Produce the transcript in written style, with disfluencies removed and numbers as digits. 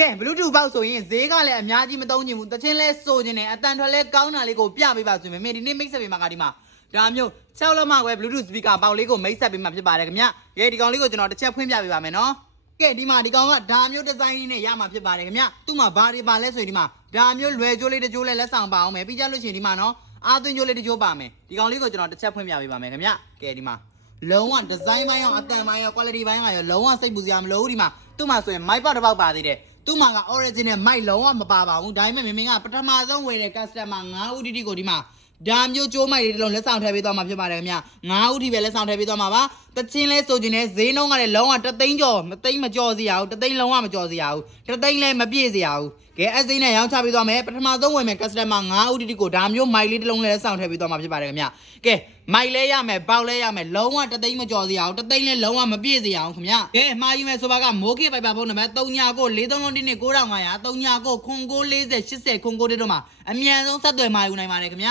ကဲBluetooth ပေါက်ဆိုရင်ဈေးကလည်းအများကြီးမသုံးချင်ဘူးတချင်းလဲစိုးချင်တယ်အတန်ထွက်လဲကောင်းတာလေးကိုပြပေးပါဆိုရင်မင်းဒီနေ့မိတ်ဆက်ပေးမှာကဒီမှာဒါမျိုး6လက်မခွဲ Bluetooth speaker ပေါက်လေးကိုမိတ်ဆက်ပေးမှာဖြစ်ပါတယ်ခင်ဗျကဲဒီကောင်လေးကိုကျွန်တော်တစ်ချက်ဖွင့်ပြပေးပါမယ်နော်ကဲဒီမှာဒီကောင်ကဒါမျိုးဒီဇိုင်းလေးနဲ့ရမှာဖြစ်ပါတယ်ခင်ဗျသူ့မှာဘာတွေပါလဲဆိုရင်ဒီမှာဒါမျိုးလွယ်ကြိုးလေးတကြိုးလဲလက်ဆောင်ပါအောင်မယ်ပြီးကြလို့ရှိရင်ဒီမှာနော်အာသွင်းကြိုးလေးတကြိုးပါမယ်ဒီကောင်လေးကိုကျွန်တော်တစ်ချက်ဖွင့်ပြပေးပါမယ်ခင်ဗျကဲဒီမှာလုံးဝဒီဇိုင်းပိုင်းရောအတန်ပိုင်းရော quality ပိုင်းရောလုံးဝစိတ်ပူစရာမလိုဘူးဒီမှာသူ့မှာဆိုရင် mic ပေါက်တစ်ပေါက်ပါသေးတယ်သူ့မှာက original mic လုံးဝမပါပါဘူးဒါပေမဲ့မင်းကပထမဆုံးဝယ်တဲ့ customer 9ဦးတိတိကိုဒီမှာဒါမျိုးကြိုးမိုက်လေးတစ်လုံးလက်ဆောင်ထည့်ပေးသွားမှာဖြစ်ပါတယ်ခင်ဗျ9ဦးထိပဲလက်ဆောင်ထည့်ပေးသွားမှာပါတချင်းလဲဆိုခြင်းနဲ့ဈေးနှုန်းကလည်းလုံးဝ3သိန်းကျော်မသိန်းမကျော်စီရဘူး3သိန်းလုံးဝမကျော်စီရဘူး3သိန်းလည်းမပြည့်စီရဘူးကဲအစိမ်းနဲ့ရောင်းချပေးသွားမယ်ပထမဆုံးဝယ်မယ် customer 9ဦးတိတိကိုဒါမျိုးမိုက်လေးတစ်လုံးလက်ဆောင်ထည့်ပေးသွားမှာဖြစ်ပါတယ်ခင်ဗျကဲမိုက်လဲရမယ်ပေါက်လဲရမယ်လုံးဝ3သိန်းမကျော်စီရဘူး3သိန်းလည်းလုံးဝမပြည့်စီရအောင်ခင်ဗျကဲမှာယူမယ်ဆိုပါကမိုးကေပိုက်ပါဖုန်းနံပါတ်3994319500 3994408089တို့မှာအမြန်ဆုံးဆက်သွယ်မှာယူနိုင်ပါတယ်ခင်ဗျ